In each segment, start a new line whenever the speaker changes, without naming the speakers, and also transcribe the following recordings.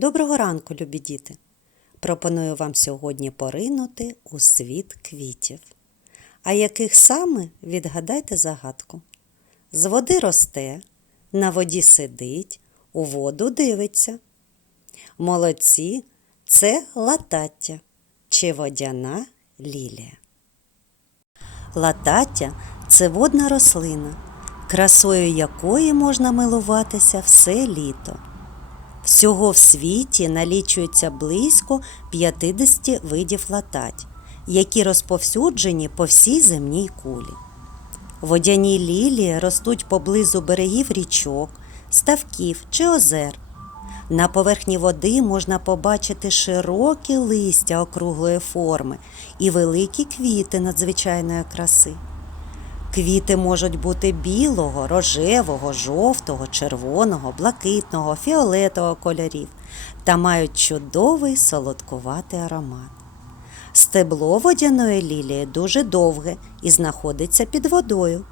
Доброго ранку, любі діти! Пропоную вам сьогодні поринути у світ квітів. А яких саме відгадайте загадку. З води росте, на воді сидить, у воду дивиться. Молодці це латаття чи водяна лілія. Латаття це водна рослина, красою якої можна милуватися все літо. Всього в світі налічується близько 50 видів латать, які розповсюджені по всій земній кулі. Водяні лілії ростуть поблизу берегів річок, ставків чи озер. На поверхні води можна побачити широкі листя округлої форми і великі квіти надзвичайної краси. Квіти можуть бути білого, рожевого, жовтого, червоного, блакитного, фіолетового кольорів та мають чудовий солодкуватий аромат. Стебло водяної лілії дуже довге і знаходиться під водою.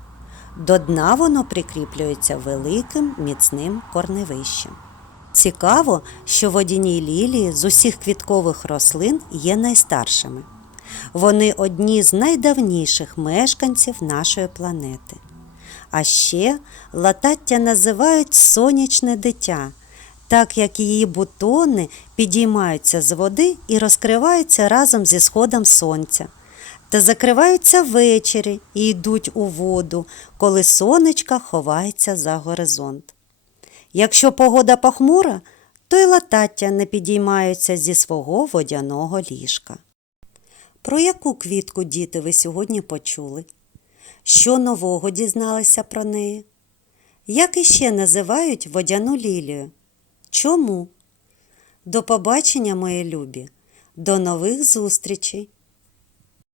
До дна воно прикріплюється великим міцним корневищем. Цікаво, що водяні лілії з усіх квіткових рослин є найстаршими. Вони одні з найдавніших мешканців нашої планети. А ще латаття називають сонячне дитя, так як її бутони підіймаються з води і розкриваються разом зі сходом сонця, та закриваються ввечері і йдуть у воду, коли сонечка ховається за горизонт. Якщо погода похмура, то й латаття не підіймаються зі свого водяного ліжка. Про яку квітку діти ви сьогодні почули? Що нового дізналися про неї? Як іще називають водяну лілію? Чому? До побачення, мої любі, до нових зустрічей!